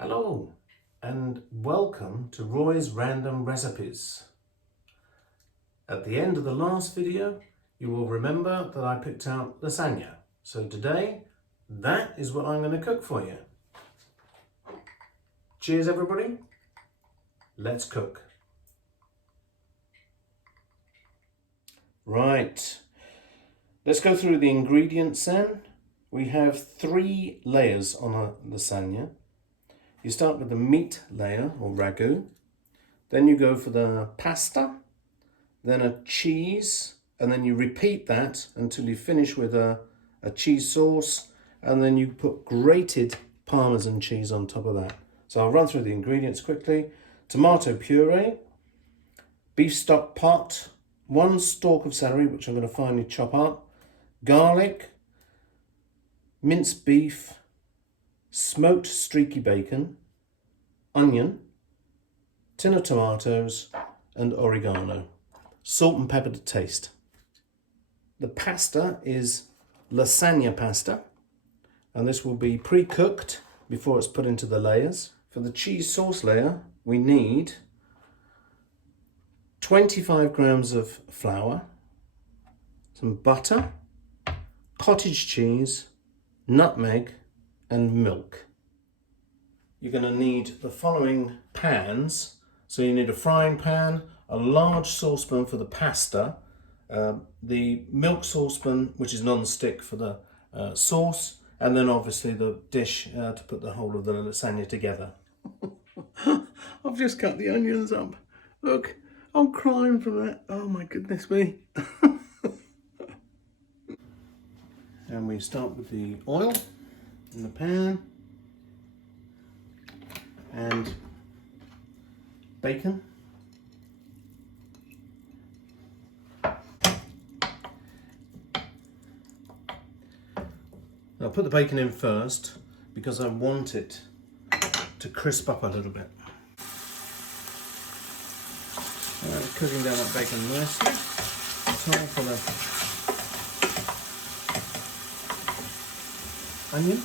Hello and welcome to Roy's Random Recipes. At the end of the last video, you will remember that I picked out lasagna. So today, that is what I'm going to cook for you. Cheers everybody, let's cook. Right, let's go through the ingredients then. We have 3 layers on a lasagna. You start with the meat layer or ragu, then you go for the pasta, then a cheese, and then you repeat that until you finish with a cheese sauce, and then you put grated Parmesan cheese on top of that. So I'll run through the ingredients quickly. Tomato puree, beef stock pot, 1 stalk of celery, which I'm going to finely chop up, garlic, minced beef, smoked streaky bacon, onion, tin of tomatoes, and oregano. Salt and pepper to taste. The pasta is lasagna pasta, and this will be pre-cooked before it's put into the layers. For the cheese sauce layer, we need 25 grams of flour, some butter, cottage cheese, nutmeg, and milk. You're going to need the following pans. So you need a frying pan, a large saucepan for the pasta, the milk saucepan, which is non-stick for the sauce, and then obviously the dish to put the whole of the lasagna together. I've just cut the onions up. Look, I'm crying from that. Oh my goodness me. And we start with the oil in the pan and bacon. I'll put the bacon in first because I want it to crisp up a little bit. Cooking down that bacon nicely. Time for the onion.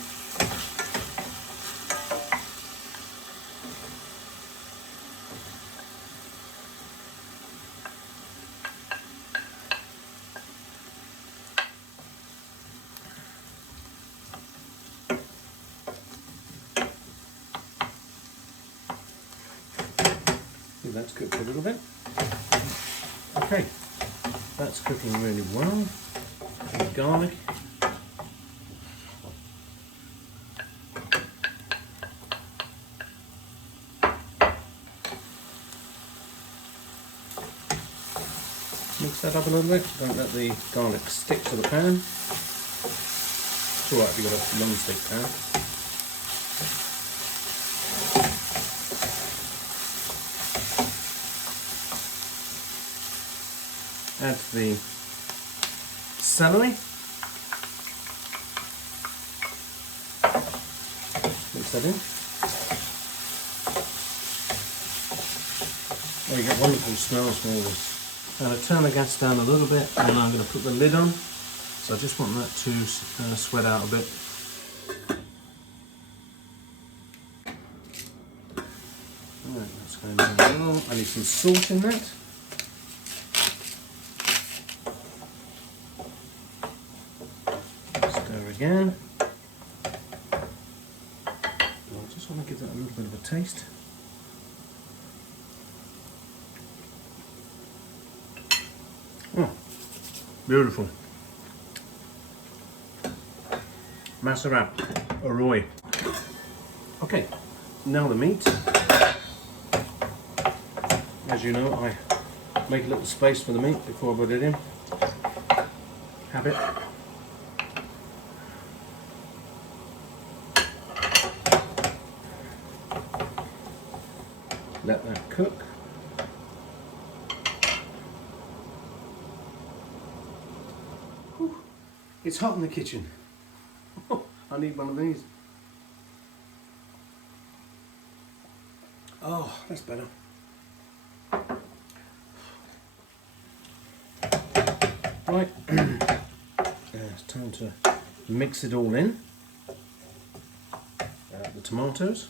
That's cooked a little bit. Okay, that's cooking really well. The garlic. Mix that up a little bit. Don't let the garlic stick to the pan. It's alright if you've got a non-stick pan. Add the celery, mix that in. Oh, you get wonderful smells from all this. I'm going to turn the gas down a little bit and I'm going to put the lid on. So I just want that to sweat out a bit. Alright, that's going down well. I need some salt in that. Again. I just want to give that a little bit of a taste. Oh, beautiful. Masarat, Roy. Okay, now the meat. As you know, I make a little space for the meat before I put it in. Habit. Let that cook. Whew. It's hot in the kitchen. I need one of these. Oh, that's better. Right, it's time to mix it all in. The tomatoes.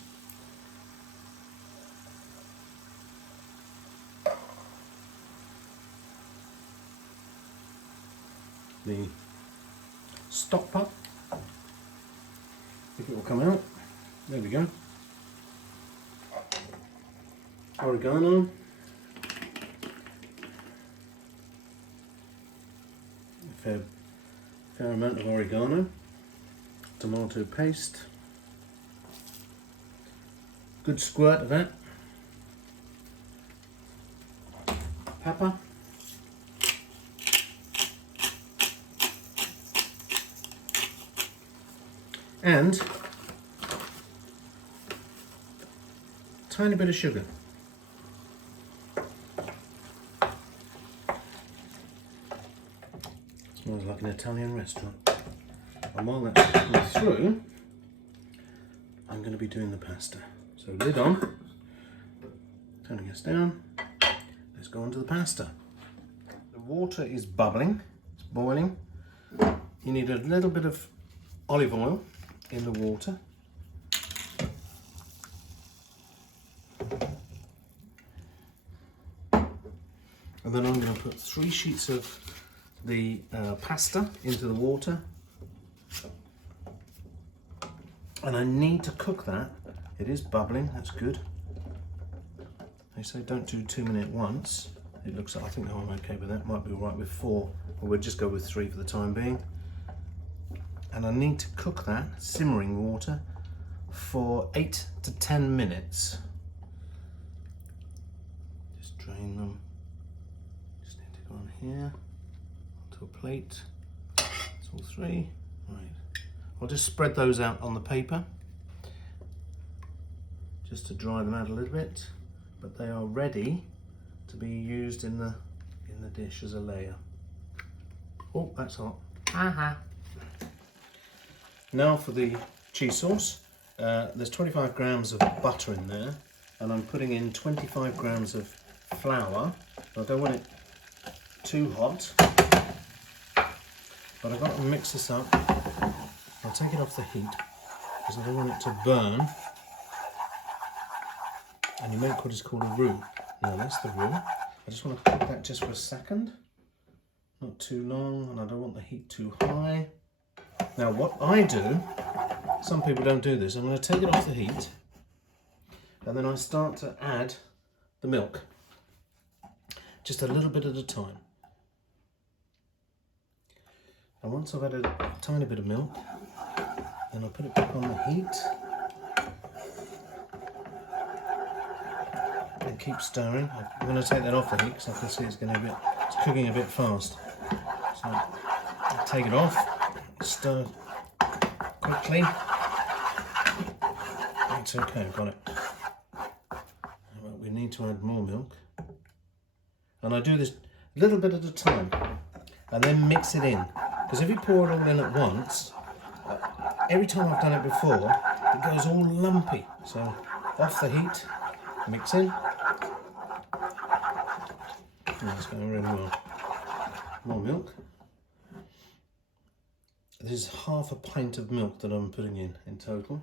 the stock pot, if it will come out. There we go. Oregano. A fair amount of oregano. Tomato paste. Good squirt of that. Pepper. And tiny bit of sugar. Smells like an Italian restaurant. And while that's cooking through, I'm going to be doing the pasta. So lid on, turning this down, let's go on to the pasta. The water is bubbling, it's boiling. You need a little bit of olive oil in the water. And then I'm going to put 3 sheets of the pasta into the water. And I need to cook that. It is bubbling, that's good. They say don't do too many at once. It looks like, I think I'm okay with that. Might be all right with 4, or we'll just go with 3 for the time being. And I need to cook that, simmering water, for 8 to 10 minutes. Just drain them. Just need to go on here, onto a plate. That's all 3. Right. I'll just spread those out on the paper, just to dry them out a little bit, but they are ready to be used in the dish as a layer. Oh, that's hot. Aha. Now for the cheese sauce. There's 25 grams of butter in there, and I'm putting in 25 grams of flour. I don't want it too hot, but I've got to mix this up. I'll take it off the heat because I don't want it to burn. And you make what is called a roux. Now that's the roux. I just want to cook that just for a second, not too long, and I don't want the heat too high. Now what I do, some people don't do this, I'm going to take it off the heat, and then I start to add the milk, just a little bit at a time. And once I've added a tiny bit of milk, then I'll put it back on the heat and keep stirring. I'm going to take that off the heat because I can see it's cooking a bit fast. So I'll take it off, stir quickly. It's okay, got it. Well, we need to add more milk. And I do this a little bit at a time and then mix it in. Because if you pour it all in at once, every time I've done it before, it goes all lumpy. So off the heat, mix in. That's going really well. More milk. This is half a pint of milk that I'm putting in total.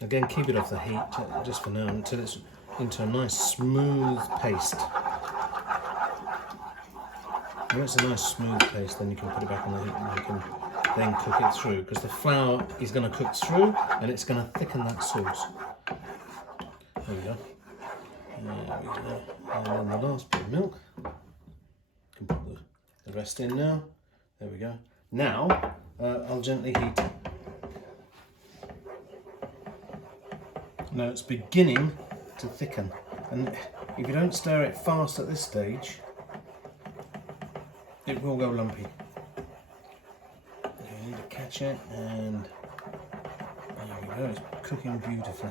Again, keep it off the heat just for now until it's into a nice smooth paste. When it's a nice smooth paste, then you can put it back on the heat and you can then cook it through, because the flour is going to cook through and it's going to thicken that sauce. There we go. There we go. And then the last bit of milk. You can put the rest in now. There we go. Now I'll gently heat it. Now it's beginning to thicken, and if you don't stir it fast at this stage, it will go lumpy. You need to catch it, and there we go, it's cooking beautifully.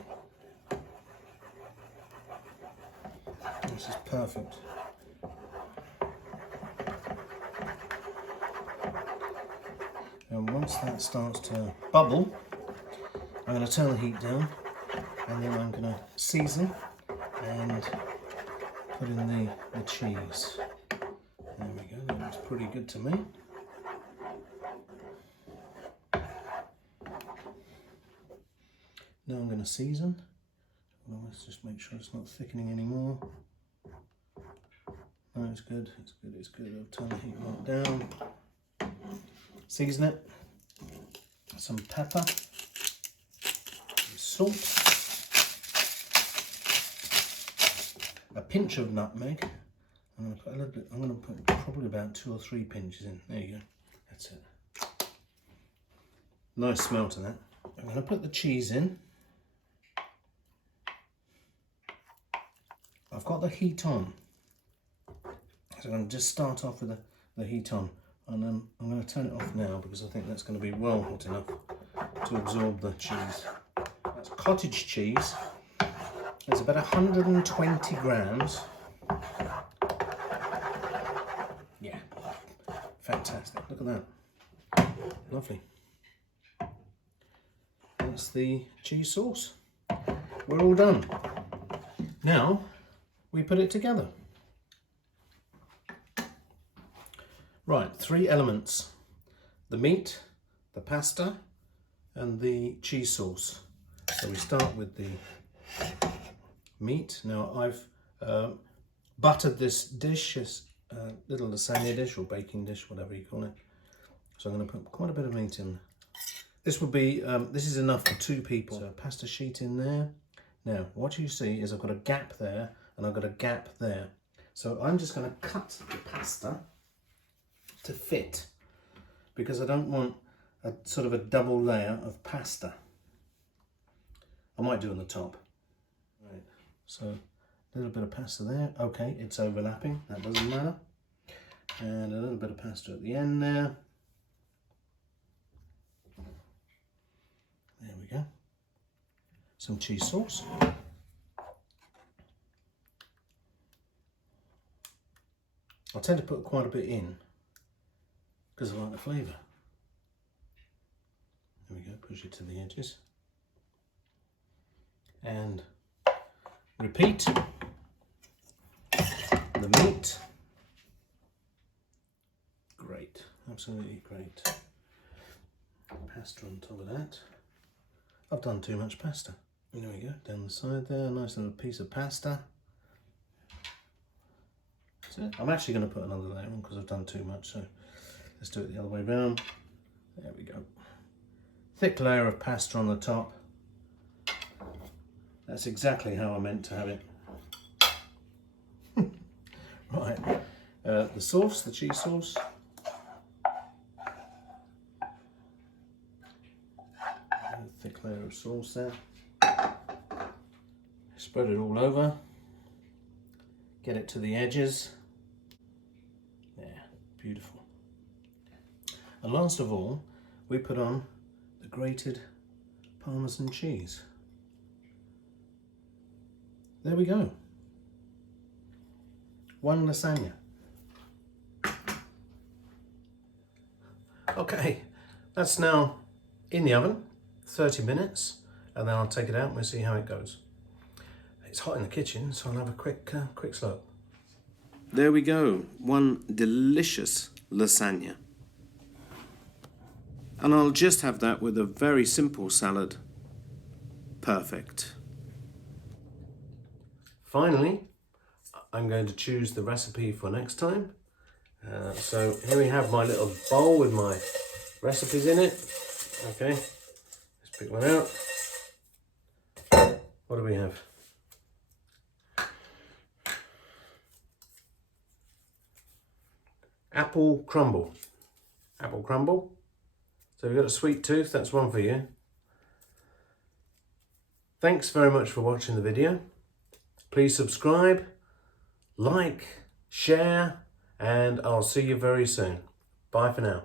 This is perfect. And once that starts to bubble, I'm going to turn the heat down, and then I'm going to season and put in the cheese. There we go, that looks pretty good to me. Now I'm going to season. Well, let's just make sure it's not thickening anymore. No, it's good, it's good, it's good. I'll turn the heat right down. Season it. Some pepper, some salt, a pinch of nutmeg. I'm going to put a little bit. I'm going to put probably about 2 or 3 pinches in. There you go. That's it. Nice smell to that. I'm going to put the cheese in. I've got the heat on, so I'm going to just start off with the heat on, and then I'm going to turn it off now because I think that's going to be well hot enough to absorb the cheese. That's cottage cheese. It's about 120 grams. Yeah, fantastic. Look at that. Lovely. That's the cheese sauce. We're all done. Now we put it together. Right, 3 elements. The meat, the pasta, and the cheese sauce. So we start with the meat. Now I've buttered this dish, this little lasagna dish or baking dish, whatever you call it. So I'm going to put quite a bit of meat in. This would be, this is enough for 2 people. So a pasta sheet in there. Now what you see is I've got a gap there and I've got a gap there. So I'm just going to cut the pasta to fit because I don't want a sort of a double layer of pasta. I might do on the top. Right. So a little bit of pasta there. Okay, it's overlapping. That doesn't matter. And a little bit of pasta at the end there. There we go. Some cheese sauce. I tend to put quite a bit in because I like the flavour. There we go, push it to the edges. And repeat. The meat. Great, absolutely great. Pasta on top of that. I've done too much pasta. There we go, down the side there, nice little piece of pasta. That's it. I'm actually going to put another layer on because I've done too much, so let's do it the other way around. There we go. Thick layer of pasta on the top. That's exactly how I meant to have it. Right, the sauce, the cheese sauce. Thick layer of sauce there. Spread it all over. Get it to the edges. There, beautiful. And last of all, we put on the grated Parmesan cheese. There we go. 1 lasagna. Okay, that's now in the oven, 30 minutes, and then I'll take it out and we'll see how it goes. It's hot in the kitchen, so I'll have a quick slope. There we go, 1 delicious lasagna. And I'll just have that with a very simple salad. Perfect. Finally, I'm going to choose the recipe for next time. So here we have my little bowl with my recipes in it. Okay, let's pick one out. What do we have? Apple crumble. Apple crumble. So we've got a sweet tooth, that's one for you. Thanks very much for watching the video. Please subscribe, like, share, and I'll see you very soon. Bye for now.